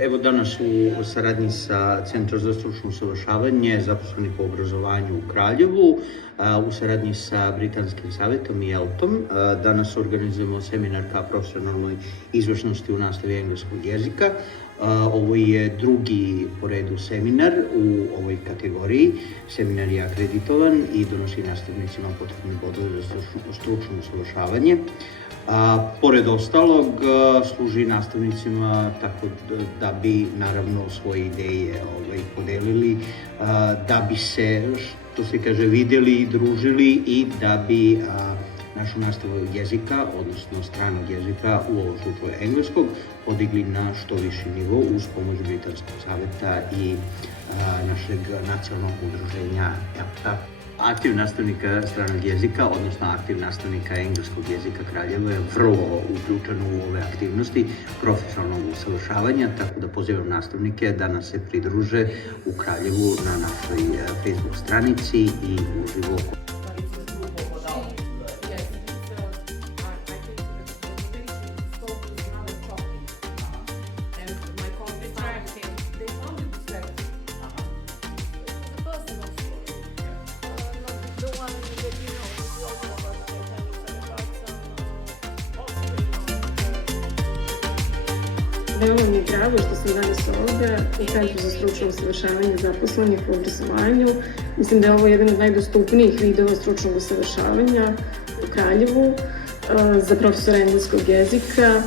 Evo danas u saradnji sa Centrom za stručno usavršavanje zaposlenih u obrazovanju u Kraljevu, u saradnji sa Britanskim savjetom i ELT-om, danas organizujemo seminar ka profesionalnoj izvršnosti u nastavi engleskog jezika. Ovo je drugi po redu seminar u ovoj kategoriji. Seminar je akreditovan i donosi nastavnicima potrebne bodove za stručno usavršavanje. Pored ostalog, služi nastavnicima tako da bi naravno svoje ideje podelili, da bi se, što se kaže, videli i družili i da bi našu nastavu jezika, odnosno stranog jezika, u ovom slučaju engleskog, podigli na što viši nivo uz pomoć Britanskog savjeta i našeg nacionalnog udruženja ELT-a. Aktiv nastavnika stranog jezika, odnosno aktiv nastavnika engleskog jezika Kraljeva je vrlo uključeno u ove aktivnosti profesionalnog usavršavanja, tako da pozivam nastavnike da nas se pridruže u Kraljevu na našoj Facebook stranici i uživo. Veoma mi je drago što sam danas ovde u Centru za stručno usavršavanje zaposlenih u obrazovanju. Mislim da je ovo jedan od najdostupnijih vidova stručnog usavršavanja u Kraljevu za profesora engleskog jezika.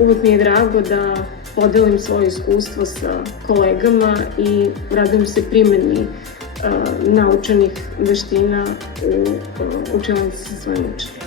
Uvek mi je drago da podelim svoje iskustvo sa kolegama i radujem se primeni naučenih veština u učionici sa svojim učenicima.